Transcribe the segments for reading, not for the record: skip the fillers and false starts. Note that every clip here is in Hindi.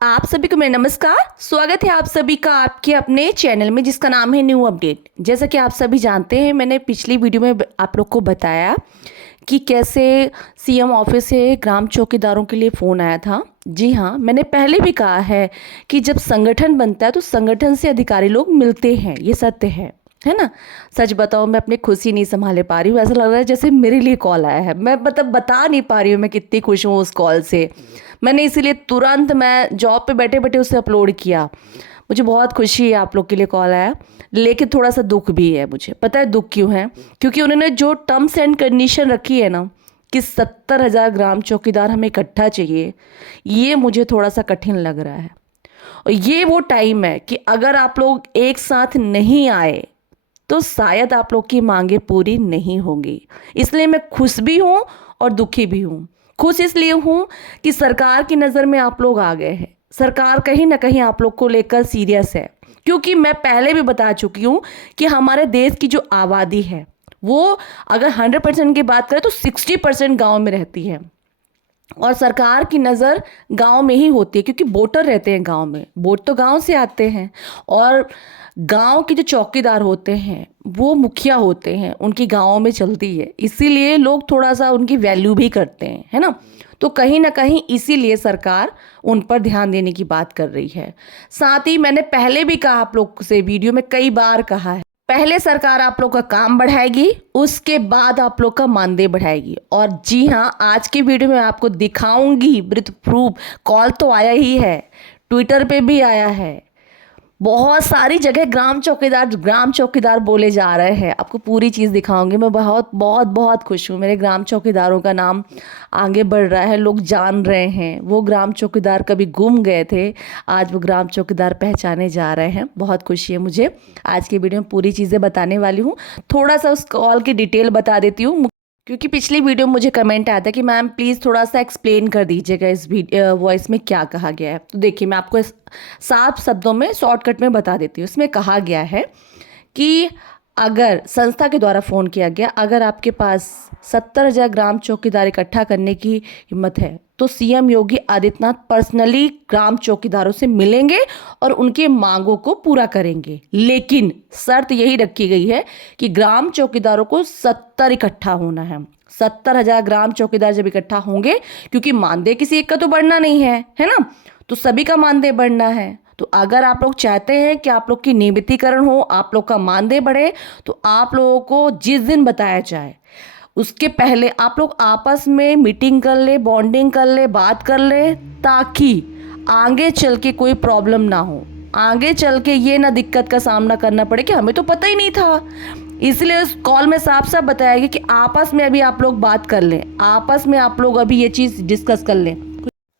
आप सभी को मेरा नमस्कार। स्वागत है आप सभी का आपके अपने चैनल में जिसका नाम है न्यू अपडेट। जैसा कि आप सभी जानते हैं, मैंने पिछली वीडियो में आप लोग को बताया कि कैसे सीएम ऑफिस से ग्राम चौकीदारों के लिए फ़ोन आया था। जी हाँ, मैंने पहले भी कहा है कि जब संगठन बनता है तो संगठन से अधिकारी लोग मिलते हैं, ये सत्य है ना। सच बताओ, मैं अपनी खुशी नहीं संभाले पा रही हूँ। ऐसा लग रहा है जैसे मेरे लिए कॉल आया है। मैं बता नहीं पा रही हूँ मैं कितनी खुश हूँ उस कॉल से। मैंने इसीलिए तुरंत मैं जॉब पे बैठे बैठे उसे अपलोड किया। मुझे बहुत खुशी है आप लोग के लिए कॉल आया, लेकिन थोड़ा सा दुख भी है। मुझे पता है दुख क्यों है, क्योंकि उन्होंने जो टर्म्स एंड कंडीशन रखी है ना कि 70,000 ग्राम चौकीदार हमें इकट्ठा चाहिए, ये मुझे थोड़ा सा कठिन लग रहा है। और ये वो टाइम है कि अगर आप लोग एक साथ नहीं आए तो शायद आप लोग की मांगे पूरी नहीं होंगी। इसलिए मैं खुश भी हूँ और दुखी भी हूँ। खुश इसलिए हूँ कि सरकार की नज़र में आप लोग आ गए हैं। सरकार कहीं ना कहीं आप लोग को लेकर सीरियस है, क्योंकि मैं पहले भी बता चुकी हूँ कि हमारे देश की जो आबादी है वो अगर 100% की बात करें तो 60% गाँव में रहती है। और सरकार की नज़र गांव में ही होती है, क्योंकि वोटर रहते हैं गांव में, वोट तो गांव से आते हैं। और गांव के जो चौकीदार होते हैं वो मुखिया होते हैं, उनकी गांव में चलती है, इसीलिए लोग थोड़ा सा उनकी वैल्यू भी करते हैं, है ना। तो कहीं ना कहीं इसीलिए सरकार उन पर ध्यान देने की बात कर रही है। साथ ही मैंने पहले भी कहा, आप लोग से वीडियो में कई बार कहा है, पहले सरकार आप लोग का काम बढ़ाएगी, उसके बाद आप लोग का मानदेय बढ़ाएगी। और जी हाँ, आज की वीडियो में आपको दिखाऊंगी विद प्रूफ। कॉल तो आया ही है, ट्विटर पे भी आया है, बहुत सारी जगह ग्राम चौकीदार बोले जा रहे हैं। आपको पूरी चीज़ दिखाऊंगी। मैं बहुत बहुत बहुत खुश हूँ, मेरे ग्राम चौकीदारों का नाम आगे बढ़ रहा है, लोग जान रहे हैं। वो ग्राम चौकीदार कभी गुम गए थे, आज वो ग्राम चौकीदार पहचाने जा रहे हैं। बहुत खुशी है मुझे। आज की वीडियो में पूरी चीज़ें बताने वाली हूँ। थोड़ा सा उस कॉल की डिटेल बता देती हूँ, क्योंकि पिछली वीडियो में मुझे कमेंट आया था कि मैम प्लीज़ थोड़ा सा एक्सप्लेन कर दीजिएगा इस वॉइस में क्या कहा गया है। तो देखिए, मैं आपको साफ शब्दों में शॉर्टकट में बता देती हूँ। इसमें कहा गया है कि अगर संस्था के द्वारा फ़ोन किया गया, अगर आपके पास 70,000 ग्राम चौकीदार इकट्ठा करने की हिम्मत है तो सीएम योगी आदित्यनाथ पर्सनली ग्राम चौकीदारों से मिलेंगे और उनके मांगों को पूरा करेंगे। लेकिन शर्त यही रखी गई है कि ग्राम चौकीदारों को 70 इकट्ठा होना है। 70,000 ग्राम चौकीदार जब इकट्ठा होंगे, क्योंकि मानदेय किसी एक का तो बढ़ना नहीं है ना, तो सभी का मानदेय बढ़ना है। तो अगर आप लोग चाहते हैं कि आप लोग की नियमितीकरण हो, आप लोग का मानदेय बढ़े, तो आप लोगों को जिस दिन बताया जाए उसके पहले आप लोग आपस में मीटिंग कर ले, बॉन्डिंग कर ले, बात कर ले, ताकि आगे चल के कोई प्रॉब्लम ना हो। आगे चल के ये ना दिक्कत का सामना करना पड़े कि हमें तो पता ही नहीं था। इसलिए उस कॉल में साफ साफ बताया गया कि आपस में अभी आप लोग बात कर लें, आपस में आप लोग अभी ये चीज़ डिस्कस कर लें,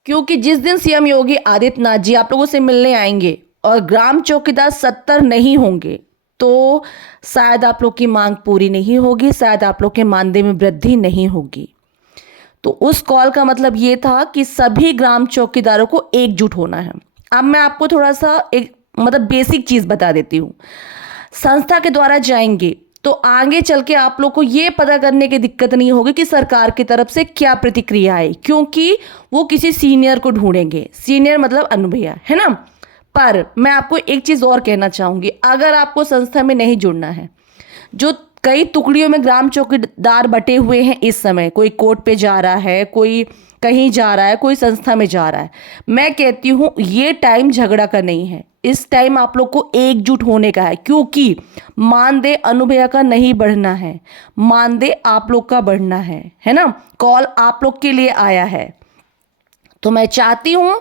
क्योंकि जिस दिन सीएम योगी आदित्यनाथ जी आप लोगों से मिलने आएंगे और ग्राम चौकीदार 70 नहीं होंगे तो शायद आप लोग की मांग पूरी नहीं होगी, शायद आप लोग के मानदेय में वृद्धि नहीं होगी। तो उस कॉल का मतलब ये था कि सभी ग्राम चौकीदारों को एकजुट होना है। अब मैं आपको थोड़ा सा एक बेसिक चीज़ बता देती हूँ। संस्था के द्वारा जाएंगे तो आगे चल के आप लोग को ये पता करने की दिक्कत नहीं होगी कि सरकार की तरफ से क्या प्रतिक्रिया है, क्योंकि वो किसी सीनियर को ढूंढेंगे। सीनियर मतलब अनुभैया, है ना। पर मैं आपको एक चीज़ और कहना चाहूँगी, अगर आपको संस्था में नहीं जुड़ना है, जो कई टुकड़ियों में ग्राम चौकीदार बटे हुए हैं इस समय, कोई कोर्ट पे जा रहा है, कोई कहीं जा रहा है, कोई संस्था में जा रहा है, मैं कहती हूँ ये टाइम झगड़ा का नहीं है। इस टाइम आप लोग को एकजुट होने का है, क्योंकि मानदेय अनुभया का नहीं बढ़ना है, मानदेय आप लोग का बढ़ना है ना। कॉल आप लोग के लिए आया है, तो मैं चाहती हूं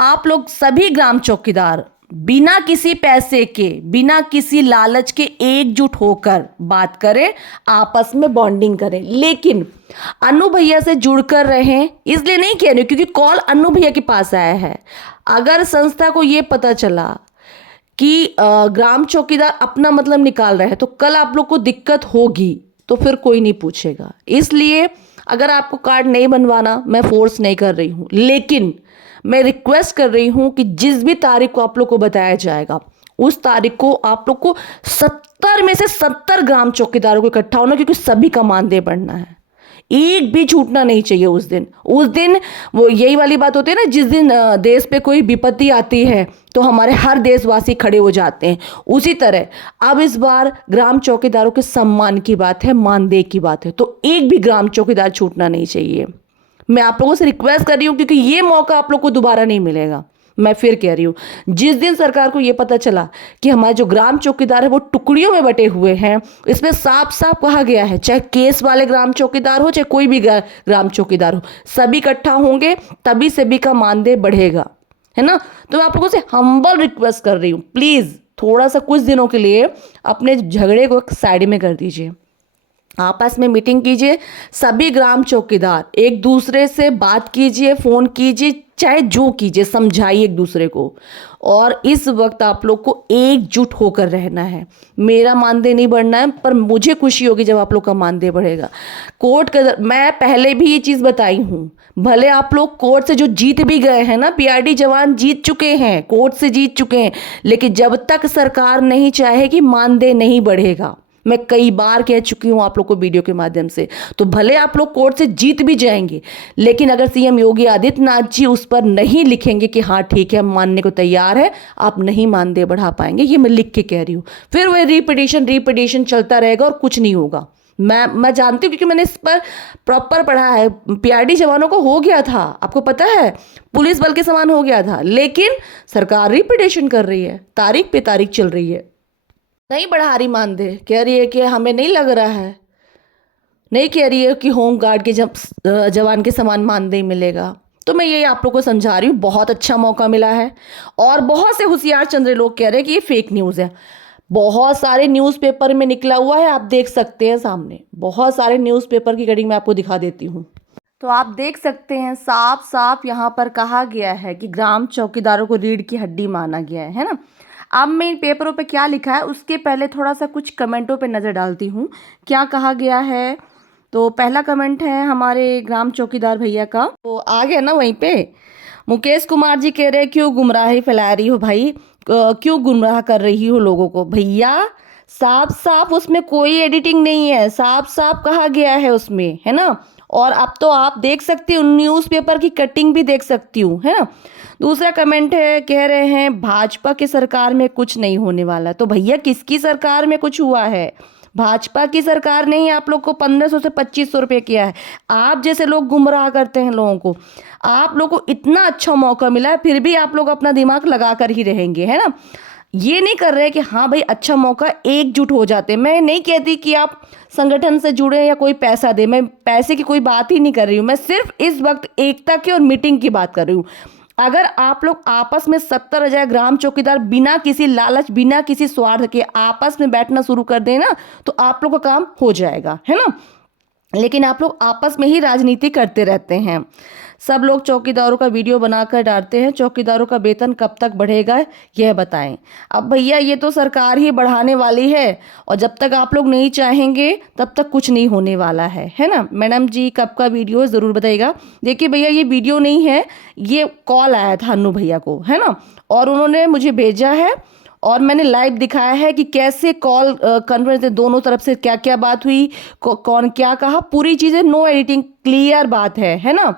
आप लोग सभी ग्राम चौकीदार बिना किसी पैसे के, बिना किसी लालच के एकजुट होकर बात करें, आपस में बॉन्डिंग करें। लेकिन अनु भैया से जुड़कर रहें, इसलिए नहीं कह रही क्योंकि कॉल अनु भैया के पास आया है। अगर संस्था को ये पता चला कि ग्राम चौकीदार अपना मतलब निकाल रहे हैं तो कल आप लोग को दिक्कत होगी, तो फिर कोई नहीं पूछेगा। इसलिए अगर आपको कार्ड नहीं बनवाना, मैं फोर्स नहीं कर रही हूँ, लेकिन मैं रिक्वेस्ट कर रही हूँ कि जिस भी तारीख को आप लोग को बताया जाएगा उस तारीख को आप लोग को 70 में से 70 ग्राम चौकीदारों को इकट्ठा होना, क्योंकि सभी का मानदेय बढ़ना है। एक भी छूटना नहीं चाहिए उस दिन वो यही वाली बात होती है ना, जिस दिन देश पे कोई विपत्ति आती है तो हमारे हर देशवासी खड़े हो जाते हैं। उसी तरह अब इस बार ग्राम चौकीदारों के सम्मान की बात है, मानदेय की बात है, तो एक भी ग्राम चौकीदार छूटना नहीं चाहिए। मैं आप लोगों से रिक्वेस्ट कर रही हूं क्योंकि ये मौका आप लोग को दोबारा नहीं मिलेगा। मैं फिर कह रही हूं, जिस दिन सरकार को यह पता चला कि हमारे जो ग्राम चौकीदार है वो टुकड़ियों में बटे हुए हैं, इसमें साफ साफ कहा गया है, चाहे केस वाले ग्राम चौकीदार हो चाहे कोई भी ग्राम चौकीदार हो, सभी इकट्ठा होंगे तभी सभी का मानदेय बढ़ेगा, है ना। तो मैं आप लोगों से हम्बल रिक्वेस्ट कर रही हूं, प्लीज थोड़ा सा कुछ दिनों के लिए अपने झगड़े को साइड में कर दीजिए, आपस में मीटिंग कीजिए, सभी ग्राम चौकीदार एक दूसरे से बात कीजिए, फोन कीजिए, चाहे जो कीजिए, समझाइए एक दूसरे को। और इस वक्त आप लोग को एकजुट होकर रहना है। मेरा मानदेय नहीं बढ़ना है, पर मुझे खुशी होगी जब आप लोग का मानदेय बढ़ेगा। कोर्ट का मैं पहले भी ये चीज़ बताई हूँ, भले आप लोग कोर्ट से जो जीत भी गए हैं ना, पीआरडी जवान जीत चुके हैं, कोर्ट से जीत चुके हैं, लेकिन जब तक सरकार नहीं चाहेगी मानदेय नहीं बढ़ेगा। मैं कई बार कह चुकी हूं आप लोग को वीडियो के माध्यम से। तो भले आप लोग कोर्ट से जीत भी जाएंगे, लेकिन अगर सीएम योगी आदित्यनाथ जी उस पर नहीं लिखेंगे कि हाँ ठीक है हम मानने को तैयार है, आप नहीं मानदेय बढ़ा पाएंगे, ये मैं लिख के कह रही हूँ। फिर वह रिपीटिशन चलता रहेगा और कुछ नहीं होगा। मैं जानती हूँ क्योंकि मैंने इस पर प्रॉपर पढ़ा है। पीआरडी जवानों को हो गया था, आपको पता है, पुलिस बल के समान हो गया था, लेकिन सरकार रिपीटिशन कर रही है, तारीख पे तारीख चल रही है, नहीं बढ़ा रही मानदेय, कह रही है कि हमें नहीं लग रहा है, नहीं कह रही है कि होम गार्ड के जवान के समान मानदेय मिलेगा। तो मैं ये आप लोग को समझा रही हूँ, बहुत अच्छा मौका मिला है। और बहुत से होशियार चंद्रे लोग कह रहे हैं कि ये फेक न्यूज़ है। बहुत सारे न्यूज़पेपर में निकला हुआ है, आप देख सकते हैं सामने, बहुत सारे न्यूज़पेपर की कटिंग मैं आपको दिखा देती हूँ। तो आप देख सकते हैं साफ साफ यहाँ पर कहा गया है कि ग्राम चौकीदारों को रीढ़ की हड्डी माना गया है ना। अब मैं इन पेपरों पे क्या लिखा है उसके पहले थोड़ा सा कुछ कमेंटों पे नज़र डालती हूँ, क्या कहा गया है। तो पहला कमेंट है हमारे ग्राम चौकीदार भैया का, तो आ गया ना वहीं पे। मुकेश कुमार जी कह रहे हैं क्यों गुमराही फैला रही हो भाई, क्यों गुमराह कर रही हो लोगों को। भैया साफ साफ उसमें कोई एडिटिंग नहीं है, साफ साफ कहा गया है उसमें, है ना। और अब तो आप देख सकती हो, न्यूज़पेपर की कटिंग भी देख सकती हूँ, है ना। दूसरा कमेंट है, कह रहे हैं भाजपा की सरकार में कुछ नहीं होने वाला। तो भैया किसकी सरकार में कुछ हुआ है, भाजपा की सरकार ने ही आप लोग को 1500 से 2500 रुपये किया है। आप जैसे लोग गुमराह करते हैं लोगों को, आप लोग को इतना अच्छा मौका मिला है फिर भी आप लोग अपना दिमाग लगा कर ही रहेंगे, है ना। ये नहीं कर रहे कि हाँ भाई अच्छा मौका, एकजुट हो जाते। मैं नहीं कहती कि आप संगठन से जुड़े या कोई पैसा दे, मैं पैसे की कोई बात ही नहीं कर रही हूँ, मैं सिर्फ इस वक्त एकता की और मीटिंग की बात कर रही हूँ। अगर आप लोग आपस में 70,000 ग्राम चौकीदार बिना किसी लालच बिना किसी स्वार्थ के आपस में बैठना शुरू कर दें ना, तो आप लोग का काम हो जाएगा, है ना। लेकिन आप लोग आपस में ही राजनीति करते रहते हैं। सब लोग चौकीदारों का वीडियो बनाकर डालते हैं, चौकीदारों का वेतन कब तक बढ़ेगा यह बताएं। अब भैया ये तो सरकार ही बढ़ाने वाली है, और जब तक आप लोग नहीं चाहेंगे तब तक कुछ नहीं होने वाला है ना। मैडम जी कब का वीडियो ज़रूर बताइएगा। देखिए भैया ये वीडियो नहीं है, ये कॉल आया था अन्नू भैया को, है ना, और उन्होंने मुझे भेजा है और मैंने लाइव दिखाया है कि कैसे कॉल कॉन्फ्रेंस में दोनों तरफ से क्या क्या बात हुई, कौन क्या कहा, पूरी चीज़ें नो एडिटिंग, क्लियर बात है ना।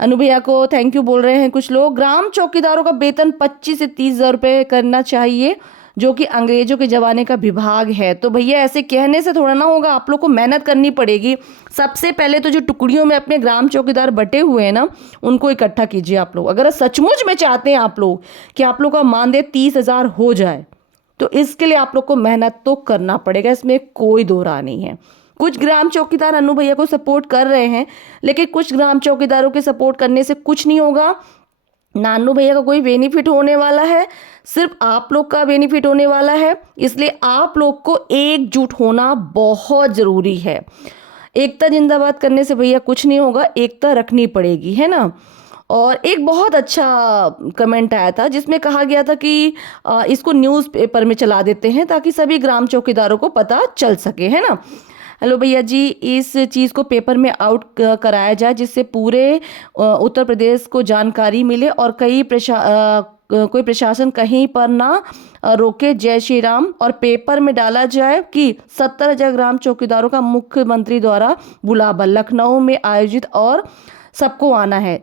अनु भैया को थैंक यू बोल रहे हैं कुछ लोग। ग्राम चौकीदारों का वेतन 25 से 30 हज़ार रुपये करना चाहिए, जो कि अंग्रेजों के ज़माने का विभाग है। तो भैया ऐसे कहने से थोड़ा ना होगा, आप लोग को मेहनत करनी पड़ेगी। सबसे पहले तो जो टुकड़ियों में अपने ग्राम चौकीदार बटे हुए हैं ना, उनको इकट्ठा कीजिए आप लोग। अगर सचमुच में चाहते हैं आप लोग कि आप लोग का मानदेय 30,000 हो जाए, तो इसके लिए आप लोग को मेहनत तो करना पड़ेगा, इसमें कोई दो राय नहीं है। कुछ ग्राम चौकीदार अनु भैया को सपोर्ट कर रहे हैं, लेकिन कुछ ग्राम चौकीदारों के सपोर्ट करने से कुछ नहीं होगा। नानू भैया का कोई बेनिफिट होने वाला है, सिर्फ आप लोग का बेनिफिट होने वाला है। इसलिए आप लोग को एकजुट होना बहुत ज़रूरी है। एकता जिंदाबाद करने से भैया कुछ नहीं होगा, एकता रखनी पड़ेगी, है ना। और एक बहुत अच्छा कमेंट आया था जिसमें कहा गया था कि इसको न्यूज़पेपर में चला देते हैं ताकि सभी ग्राम चौकीदारों को पता चल सके, है ना। हेलो भैया जी, इस चीज़ को पेपर में आउट कराया जाए जिससे पूरे उत्तर प्रदेश को जानकारी मिले और कोई प्रशासन कहीं पर ना रोके। जय श्री राम। और पेपर में डाला जाए कि 70,000 ग्राम चौकीदारों का मुख्यमंत्री द्वारा बुलावा लखनऊ में आयोजित और सबको आना है।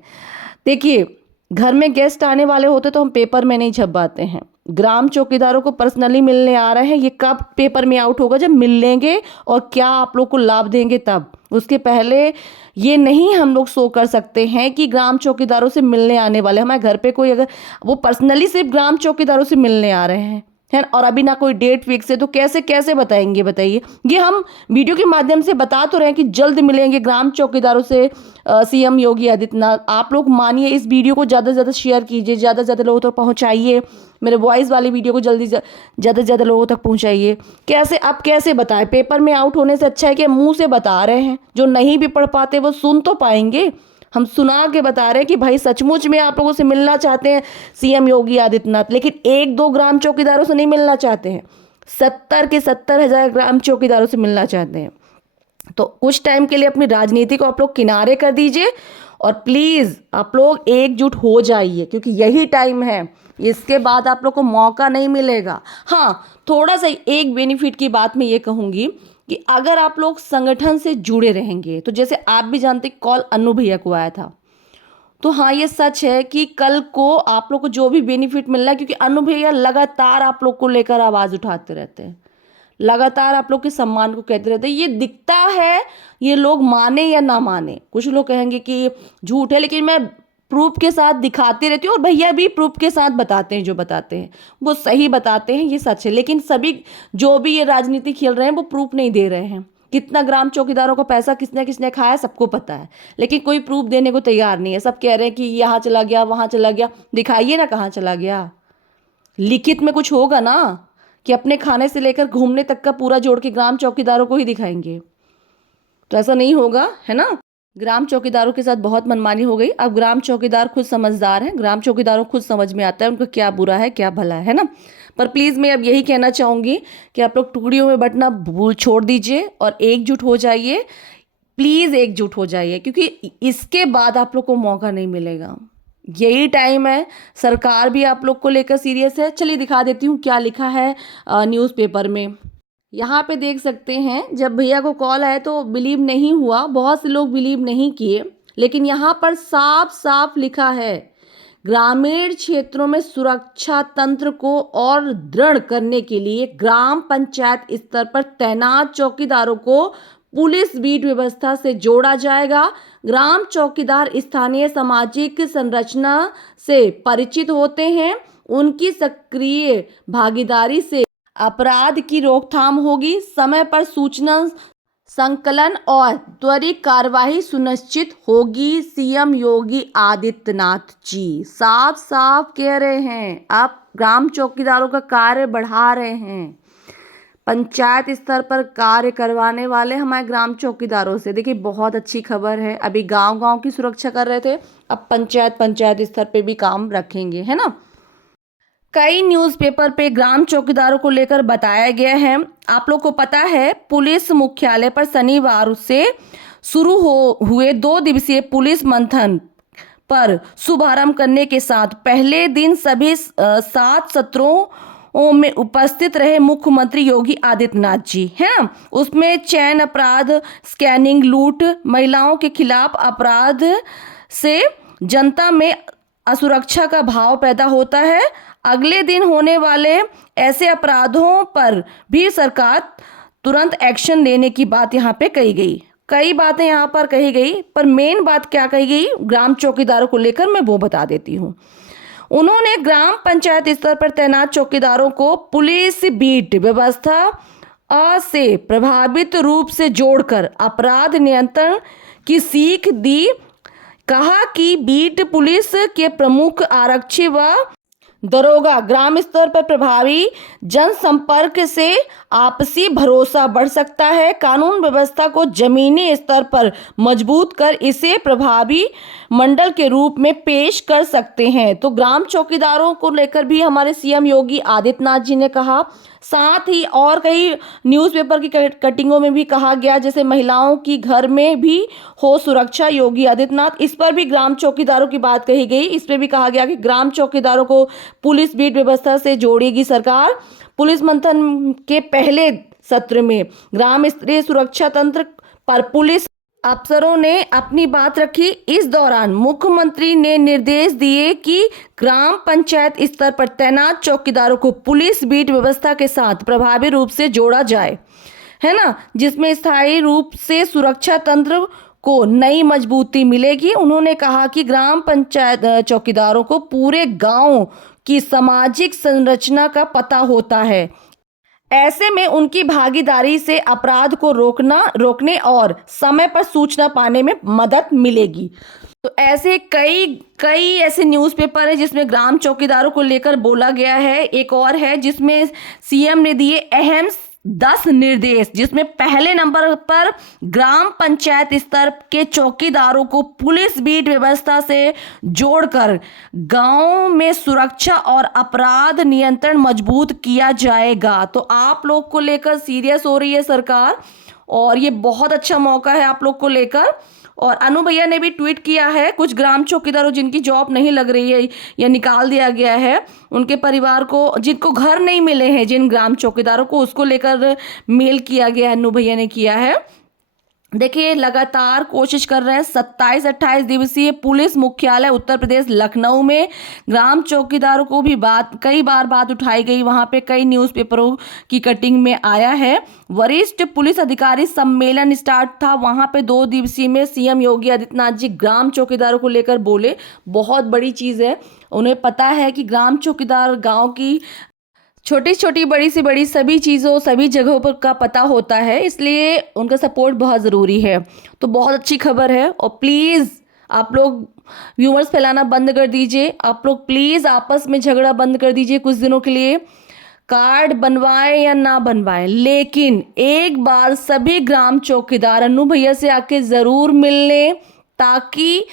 देखिए, घर में गेस्ट आने वाले होते तो हम पेपर में नहीं छपवाते हैं। ग्राम चौकीदारों को पर्सनली मिलने आ रहे हैं, ये कब पेपर में आउट होगा? जब मिल लेंगे और क्या आप लोग को लाभ देंगे तब। उसके पहले ये नहीं हम लोग शो कर सकते हैं कि ग्राम चौकीदारों से मिलने आने वाले। हमारे घर पे कोई अगर वो पर्सनली सिर्फ ग्राम चौकीदारों से मिलने आ रहे हैं है और अभी ना कोई डेट फिक्स है, तो कैसे कैसे बताएंगे बताइए। ये हम वीडियो के माध्यम से बता तो रहे हैं कि जल्द मिलेंगे ग्राम चौकीदारों से सीएम योगी आदित्यनाथ। आप लोग मानिए, इस वीडियो को ज़्यादा से ज़्यादा शेयर कीजिए, ज़्यादा से ज़्यादा लोगों तक पहुंचाइए। मेरे वॉइस वाली वीडियो को जल्दी ज़्यादा से ज़्यादा लोगों तक पहुंचाइए। कैसे आप कैसे बताएं? पेपर में आउट होने से अच्छा है कि मुंह से बता रहे हैं। जो नहीं भी पढ़ पाते वो सुन तो पाएंगे। हम सुना के बता रहे हैं कि भाई सचमुच में आप लोगों से मिलना चाहते हैं सीएम योगी आदित्यनाथ, लेकिन 1-2 ग्राम चौकीदारों से नहीं मिलना चाहते हैं, 70 के 70,000 ग्राम चौकीदारों से मिलना चाहते हैं। तो कुछ टाइम के लिए अपनी राजनीति को आप लोग किनारे कर दीजिए और प्लीज़ आप लोग एकजुट हो जाइए, क्योंकि यही टाइम है। इसके बाद आप लोग को मौका नहीं मिलेगा। हाँ, थोड़ा सा एक बेनिफिट की बात मैं ये कहूँगी कि अगर आप लोग संगठन से जुड़े रहेंगे, तो जैसे आप भी जानते कॉल अनु भैया को आया था, तो हाँ ये सच है कि कल को आप लोग को जो भी बेनिफिट मिल रहा है, क्योंकि अनु भैया लगातार आप लोग को लेकर आवाज़ उठाते रहते हैं, लगातार आप लोग के सम्मान को कहते रहते हैं। ये दिखता है, ये लोग माने या ना माने। कुछ लोग कहेंगे कि झूठ है, लेकिन मैं प्रूफ के साथ दिखाती रहती हूँ और भैया भी प्रूफ के साथ बताते हैं। जो बताते हैं वो सही बताते हैं, ये सच है। लेकिन सभी जो भी ये राजनीति खेल रहे हैं वो प्रूफ नहीं दे रहे हैं। कितना ग्राम चौकीदारों का पैसा किसने किसने खाया सबको पता है, लेकिन कोई प्रूफ देने को तैयार नहीं है। सब कह रहे हैं कि यहाँ चला गया, वहाँ चला गया। दिखाइए ना कहाँ चला गया। लिखित में कुछ होगा ना, कि अपने खाने से लेकर घूमने तक का पूरा जोड़ के ग्राम चौकीदारों को ही दिखाएंगे, तो ऐसा नहीं होगा, है ना। ग्राम चौकीदारों के साथ बहुत मनमानी हो गई। अब ग्राम चौकीदार खुद समझदार हैं, ग्राम चौकीदारों को खुद समझ में आता है उनका क्या बुरा है क्या भला है ना। पर प्लीज़ मैं अब यही कहना चाहूँगी कि आप लोग टुकड़ियों में बंटना भूल छोड़ दीजिए और एकजुट हो जाइए। प्लीज़ एकजुट हो जाइए, क्योंकि इसके बाद आप लोग को मौका नहीं मिलेगा। यही टाइम है। सरकार भी आप लोग को लेकर सीरियस है। चलिए दिखा देती हूँ क्या लिखा है न्यूज़पेपर में। यहाँ पे देख सकते हैं, जब भैया को कॉल आया तो बिलीव नहीं हुआ, बहुत से लोग बिलीव नहीं किए, लेकिन यहाँ पर साफ साफ लिखा है, ग्रामीण क्षेत्रों में सुरक्षा तंत्र को और दृढ़ करने के लिए ग्राम पंचायत स्तर पर तैनात चौकीदारों को पुलिस बीट व्यवस्था से जोड़ा जाएगा। ग्राम चौकीदार स्थानीय सामाजिक संरचना से परिचित होते हैं। उनकी सक्रिय भागीदारी से अपराध की रोकथाम होगी, समय पर सूचना संकलन और त्वरित कार्यवाही सुनिश्चित होगी। सीएम योगी आदित्यनाथ जी साफ साफ कह रहे हैं, आप ग्राम चौकीदारों का कार्य बढ़ा रहे हैं। पंचायत स्तर पर कार्य करवाने वाले हमारे ग्राम चौकीदारों से, देखिए बहुत अच्छी खबर है। अभी गांव-गांव की सुरक्षा कर रहे थे, अब पंचायत स्तर पे भी काम रखेंगे, है ना। कई न्यूज़पेपर पे ग्राम चौकीदारों को लेकर बताया गया है। आप लोग को पता है, पुलिस मुख्यालय पर शनिवार से शुरू हुए 2 दिवसीय पुलिस मंथन पर शुभारंभ करने के साथ पहले दिन सभी 7 सत्रों में उपस्थित रहे मुख्यमंत्री योगी आदित्यनाथ जी, है ना। उसमें चैन अपराध, स्कैनिंग, लूट, महिलाओं के खिलाफ अपराध से जनता में असुरक्षा का भाव पैदा होता है। अगले दिन होने वाले ऐसे अपराधों पर भी सरकार तुरंत एक्शन लेने की बात यहाँ पे कही गई। कई बातें यहाँ पर कही गई, पर मेन बात क्या कही गई ग्राम चौकीदारों को लेकर, मैं वो बता देती हूँ। उन्होंने ग्राम पंचायत स्तर पर तैनात चौकीदारों को पुलिस बीट व्यवस्था से प्रभावित रूप से जोड़कर अपराध नियंत्रण की सीख दी। कहा कि बीट पुलिस के प्रमुख आरक्षी व दरोगा, ग्राम स्तर पर प्रभावी जनसंपर्क से आपसी भरोसा बढ़ सकता है। कानून व्यवस्था को जमीनी स्तर पर मजबूत कर इसे प्रभावी मंडल के रूप में पेश कर सकते हैं। तो ग्राम चौकीदारों को लेकर भी हमारे सीएम योगी आदित्यनाथ जी ने कहा। साथ ही और कई न्यूज़पेपर की कटिंगों में भी कहा गया, जैसे महिलाओं की घर में भी हो सुरक्षा, योगी आदित्यनाथ, इस पर भी ग्राम चौकीदारों की बात कही गई। इस पर भी कहा गया कि ग्राम चौकीदारों को पुलिस बीट व्यवस्था से जोड़ेगी सरकार। पुलिस मंथन के पहले सत्र में ग्राम स्तरीय सुरक्षा तंत्र पर पुलिस अफसरों ने अपनी बात रखी। इस दौरान मुख्यमंत्री ने निर्देश दिए कि ग्राम पंचायत स्तर पर तैनात चौकीदारों को पुलिस बीट व्यवस्था के साथ प्रभावी रूप से जोड़ा जाए, है ना, जिसमें स्थायी रूप से सुरक्षा तंत्र को नई मजबूती मिलेगी। उन्होंने कहा कि ग्राम पंचायत चौकीदारों को पूरे गांव की सामाजिक संरचना का पता होता है। ऐसे में उनकी भागीदारी से अपराध को रोकने और समय पर सूचना पाने में मदद मिलेगी। तो ऐसे कई कई ऐसे न्यूज़पेपर है जिसमें ग्राम चौकीदारों को लेकर बोला गया है। एक और है जिसमें सीएम ने दिए अहम 10 निर्देश, जिसमें पहले नंबर पर ग्राम पंचायत स्तर के चौकीदारों को पुलिस बीट व्यवस्था से जोड़कर गांव में सुरक्षा और अपराध नियंत्रण मजबूत किया जाएगा। तो आप लोग को लेकर सीरियस हो रही है सरकार और ये बहुत अच्छा मौका है आप लोग को लेकर। और अनु भैया ने भी ट्वीट किया है, कुछ ग्राम चौकीदारों जिनकी जॉब नहीं लग रही है या निकाल दिया गया है, उनके परिवार को, जिनको घर नहीं मिले हैं, जिन ग्राम चौकीदारों को, उसको लेकर मेल किया गया, अनु भैया ने किया है। देखिए लगातार कोशिश कर रहे हैं। 27-28 दिवसीय पुलिस मुख्यालय उत्तर प्रदेश लखनऊ में ग्राम चौकीदारों को भी कई बार बात उठाई गई। वहां पे कई न्यूज़पेपरों की कटिंग में आया है। वरिष्ठ पुलिस अधिकारी सम्मेलन स्टार्ट था, वहां पे 2 दिवसीय में सीएम योगी आदित्यनाथ जी ग्राम चौकीदारों को लेकर बोले। बहुत बड़ी चीज़ है, उन्हें पता है कि ग्राम चौकीदार गाँव की छोटी छोटी बड़ी से बड़ी सभी चीज़ों सभी जगहों पर का पता होता है, इसलिए उनका सपोर्ट बहुत ज़रूरी है। तो बहुत अच्छी खबर है। और प्लीज़ आप लोग व्यूअर्स फैलाना बंद कर दीजिए। आप लोग प्लीज़ आपस में झगड़ा बंद कर दीजिए कुछ दिनों के लिए। कार्ड बनवाएं या ना बनवाएं, लेकिन एक बार सभी ग्राम चौकीदार अनु भैया से आके ज़रूर मिल लें, ताकि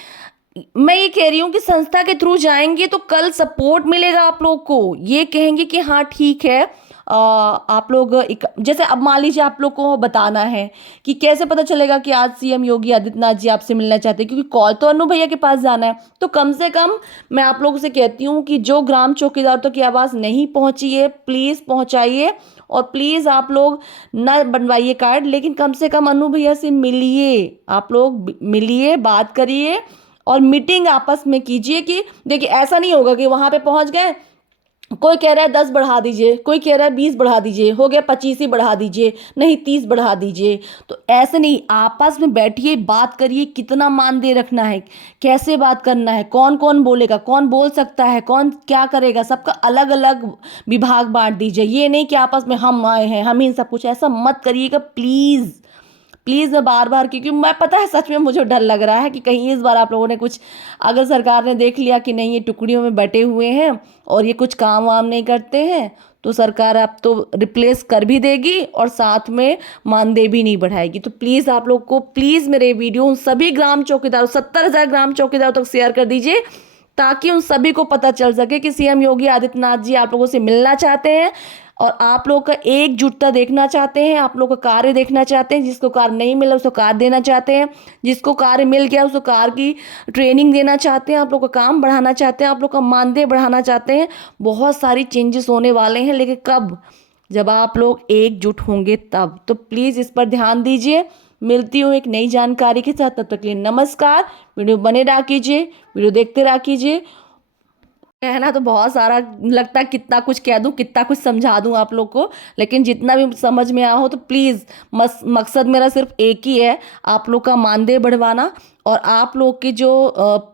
मैं ये कह रही हूँ कि संस्था के थ्रू जाएंगे तो कल सपोर्ट मिलेगा आप लोग को। ये कहेंगे कि हाँ ठीक है, आप लोग जैसे अब मान लीजिए आप लोग को बताना है कि कैसे पता चलेगा कि आज सीएम योगी आदित्यनाथ जी आपसे मिलना चाहते हैं, क्योंकि कॉल तो अनु भैया के पास जाना है। तो कम से कम मैं आप लोगों से कहती हूँ कि जो ग्राम चौकीदार तक की आवाज़ नहीं पहुँची है, प्लीज़ पहुँचाइए। और प्लीज़ आप लोग ना बनवाइए कार्ड, लेकिन कम से कम अनु भैया से मिलिए, आप लोग मिलिए, बात करिए और मीटिंग आपस में कीजिए। कि देखिए ऐसा नहीं होगा कि वहाँ पे पहुँच गए, कोई कह रहा है 10 बढ़ा दीजिए, कोई कह रहा है 20 बढ़ा दीजिए, हो गया 25 ही बढ़ा दीजिए, नहीं 30 बढ़ा दीजिए। तो ऐसे नहीं, आपस में बैठिए, बात करिए, कितना मानदेय रखना है, कैसे बात करना है, कौन कौन बोलेगा, कौन बोल सकता है, कौन क्या करेगा, सबका अलग अलग विभाग बांट दीजिए। ये नहीं कि आपस में हम आए हैं हम ही सब कुछ, ऐसा मत करिएगा प्लीज़ प्लीज़। मैं बार बार, क्योंकि मैं पता है सच में मुझे डर लग रहा है कि कहीं इस बार आप लोगों ने कुछ, अगर सरकार ने देख लिया कि नहीं ये टुकड़ियों में बटे हुए हैं और ये कुछ काम वाम नहीं करते हैं, तो सरकार अब तो रिप्लेस कर भी देगी और साथ में मानदेय भी नहीं बढ़ाएगी। तो प्लीज़ आप लोग को, प्लीज़ मेरे वीडियो उन सभी ग्राम चौकीदारों 70,000 ग्राम चौकीदारों तक शेयर कर दीजिए, ताकि उन सभी को पता चल सके कि सीएम योगी आदित्यनाथ जी आप लोगों से मिलना चाहते हैं और आप लोग का एकजुटता देखना चाहते हैं, आप लोग का कार्य देखना चाहते हैं। जिसको कार्य नहीं मिला उसको कार्य देना चाहते हैं, जिसको कार्य मिल गया उसको कार्य की ट्रेनिंग देना चाहते हैं, आप लोग का काम बढ़ाना चाहते हैं, आप लोग का मानदेय बढ़ाना चाहते हैं। बहुत सारी चेंजेस होने वाले हैं, लेकिन कब, जब आप लोग एकजुट होंगे तब। तो प्लीज़ इस पर ध्यान दीजिए। मिलती हूँ एक नई जानकारी के साथ, तब तक के लिए नमस्कार। वीडियो बने रहा कीजिए, वीडियो देखते रहा कीजिए। कहना तो बहुत सारा लगता है, कितना कुछ कह दूं, कितना कुछ समझा दूं आप लोग को, लेकिन जितना भी समझ में आया हो। तो प्लीज़ मकसद मेरा सिर्फ एक ही है, आप लोग का मानदेय बढ़वाना और आप लोग की जो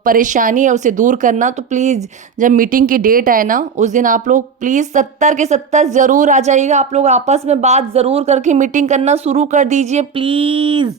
परेशानी है उसे दूर करना। तो प्लीज़ जब मीटिंग की डेट आए ना, उस दिन आप लोग प्लीज़ 70 के 70 ज़रूर आ जाइएगा। आप लोग आपस में बात ज़रूर करके मीटिंग करना शुरू कर दीजिए प्लीज़।